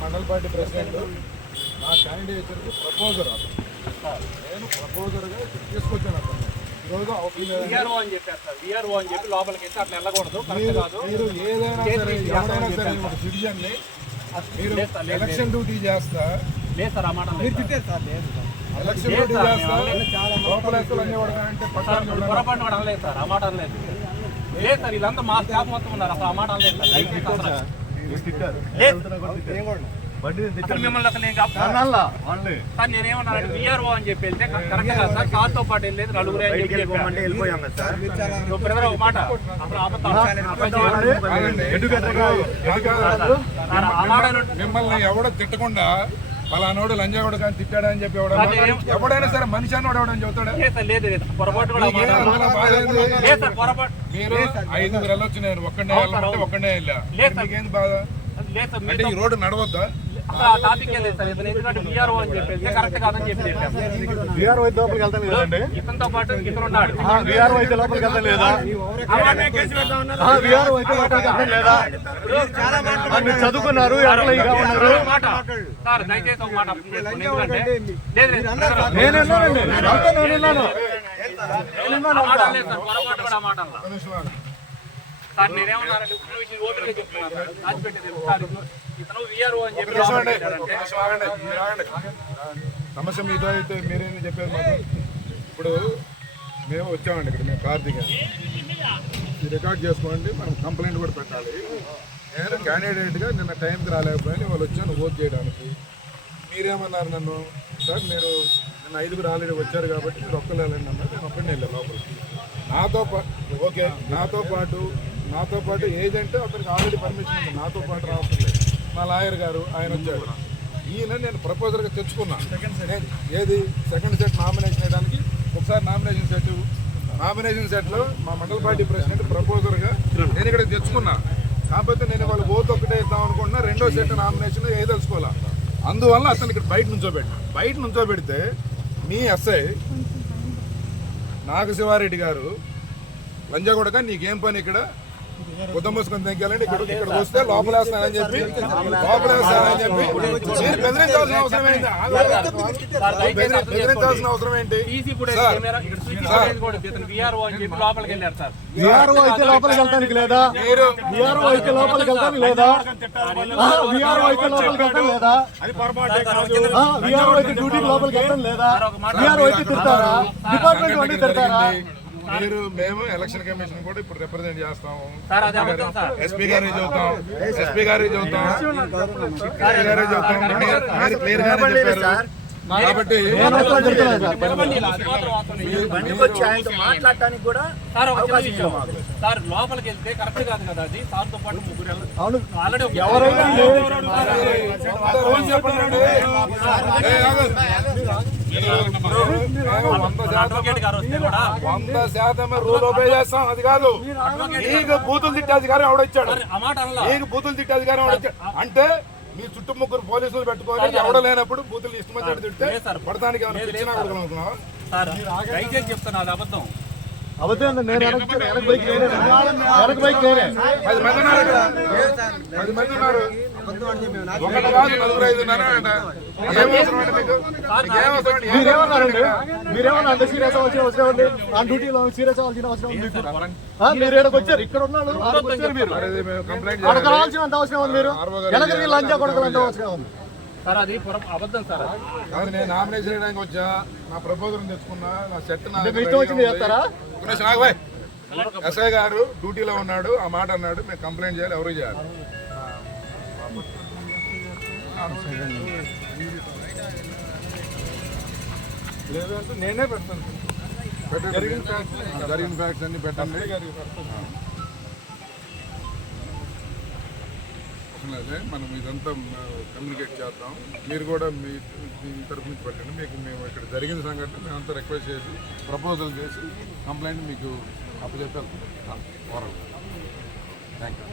మండల party president నా క్యాండిడేచర్కి proposer నేను ప్రపోజర్గా తీసుకొచ్చాను అతను ఈరోజు అని చెప్పారు సార్ విఆర్ఓ అని చెప్పి లోపలికి అయితే అట్లా వెళ్ళకూడదు మీరు ఏదైనా సరే ఎవరైనా సరే ఒక సిటిజన్ని మీరు ఎలక్షన్ డ్యూటీ చేస్తా లేదు సార్ ఆ మాట ఎలక్షన్ డ్యూటీ చేస్తా లోపల అంటే పొరపాటు కూడా అనలేదు సార్ ఆ మాట అనలేదు లేదు సార్ వీళ్ళంతా మా స్టాఫ్ మొత్తం ఉన్నారు అసలు ఆ మాట అనలేదు సార్ మిమ్మల్ని అసలు సార్ నేనేమన్నాను విఆర్ఓ అని చెప్పి వెళ్తే కరెక్ట్ కాదు సార్ కార్తో పాటు వెళ్ళలేదు నలుగురు అని చెప్పి బ్రదర్ ఒక మాట మిమ్మల్ని ఎవడో తిట్టకుండా పలానోడు లంజాగోడు కానీ తిట్టాడా అని చెప్పి ఎవడైనా సరే మనిషి అన్నోడు ఎవడని చెబుతాడా లేదు పొరపాటు మీరు 5 వెళ్ళొచ్చు నేను ఒక్కడే వెళ్ళా మీకేంది బాధ అంటే ఈ రోడ్డు నడవద్దా టాపిక్ లేదు సార్ ఎందుకంటే విఆర్ఓ అని చెప్పేసి కరెక్ట్ కాదని చెప్పి విఆర్ఓ అయితే లోపలికి వెళ్తాను లేదండి ఇతనితో పాటు ఇతను ఉన్నాడు విఆర్ఓ అయితే లోపలికి వెళ్తాను లేదా విఆర్ఓ అయితే లోపలికి వెళ్తాను లేదా మీరు చదువుకున్నారు సార్ దయచేసి ఒక మాట నేను వెళ్ళానండి పొరపాటు కూడా మాట సార్ నేనేమన్నారంటే ఓపెన్గా చెప్తున్నాను రాజపెట్టేది ఇతను విఆర్ఓ అని చెప్పి సమస్య మీతో అయితే మీరేం చెప్పారు మాకు ఇప్పుడు మేము వచ్చామండి ఇక్కడ మేము కార్తీక రికార్డ్ చేసుకోండి మనం కంప్లైంట్ కూడా పెట్టాలి నేను క్యాండిడేట్గా నిన్న టైంకి రాలేకపోయినా వాళ్ళు వచ్చాను ఓట్ చేయడానికి మీరేమన్నారు నన్ను సార్ మీరు నిన్న 5 ఆల్రెడీ వచ్చారు కాబట్టి మీరు ఒక్కరు వెళ్ళండి అన్నారు నేను ఒక్కడిని వెళ్ళాను లోపలికి ఓకే నాతో పాటు ఏజెంట్ అతనికి ఆల్రెడీ పర్మిషన్ ఉంది నాతో పాటు రావట్లేదు మా లాయర్ గారు ఆయన వచ్చాడు ఈయన నేను ప్రపోజల్గా తెచ్చుకున్నాను ఏది సెకండ్ సెట్ నామినేషన్ వేయడానికి ఒకసారి నామినేషన్ సెట్లో మా మండల పార్టీ ప్రెసిడెంట్ ప్రపోజర్గా నేను ఇక్కడ తెచ్చుకున్నా కాకపోతే నేను వాళ్ళు ఓటు ఒకటే ఇద్దాం అనుకుంటున్నా రెండో సెట్ నామినేషన్ తెలుసుకోవాలా అందువల్ల అతను ఇక్కడ బయట నుంచోబెడితే మీ ఎస్ఐ నాగశివారెడ్డి గారు లంజాగూడక నీకేం పని ఇక్కడ బుద్ధం మూసుకొని తెంకాలంటే ఇక్కడ వస్తే లోపలేస్తానని చెప్పి బెదిరించాల్సిన అవసరం ఏంటి విఆర్ఓ అయితే లోపలికి వెళ్తానికి లేదా విఆర్ఓ అయితే లోపలికి వెళ్తానికి లేదా విఆర్ఓ అయితే లోపలికి వెళ్తాను లేదా విఆర్ఓ అయితే డ్యూటీకి లోపలికి వెళ్తాను లేదా విఆర్ఓ అయితే తిడతారా డిపార్ట్మెంట్ వండి తిడతారా మేము ఎలక్షన్ కమిషన్ కూడా ఇప్పుడు రిప్రజెంట్ చేస్తాము ఎస్పీ గారికి చెబుతాం క్లియర్ గానే చెప్పారు కాబట్టి మాట్లాడటానికి కూడా సార్ లోపలికి వెళ్తే కరెక్ట్ కాదు కదా అది సార్తో పాటు ముగ్గురు రూల్ ఓబే చేస్తాం అది కాదు నీకు బూతులు తిట్టే అధికారం ఎవడొచ్చాడు అంటే మీ చుట్టూ ముగ్గురు పోలీసులు పెట్టుకోవాలి ఎవడో లేనప్పుడు బూతులు ఇష్టం తిడితే పడటానికి చెప్తాను అది అబద్ధం నేను 10 మంది ఉన్నారు ఒకటి కాదు 4-5 మీరేమన్నారండి మీరేమన్నా అంత సీరియస్ అవ్వాల్సిన అవసరం ఉంది ఆ డ్యూటీలో సీరియస్ అవ్వాల్సిన అవసరం ఉంది మీరు ఎక్కడికి వచ్చారు ఇక్కడ ఉన్నాడు మీరు అక్కడికి రావాల్సినంత అవసరం ఉంది మీరు ఎలాగ లంచా కొడకలంత అవసరం ఉంది సార్ అది అబద్ధం సార్ అది నేను నామినేషన్ చేయడానికి వచ్చా నా ప్రపోజల్ తెచ్చుకున్నా నా సెట్ వచ్చింది చేస్తారా ఎస్ఐ గారు డ్యూటీలో ఉన్నాడు ఆ మాట అన్నాడు మేము కంప్లైంట్ చేయాలి ఎవరు చేయాలి లేదంటే నేనే పెడతాను జరిగిన ఫ్యాక్ట్స్ అన్ని పెట్టండి మనం ఇదంతా కమ్యూనికేట్ చేద్దాం మీరు కూడా మీ తరఫు నుంచి పెట్టండి మేము ఇక్కడ జరిగిన సంఘటన మేమంతా రిక్వెస్ట్ చేసి ప్రపోజల్ చేసి కంప్లైంట్ మీకు అప్పచెప్పాలి థ్యాంక్ యూ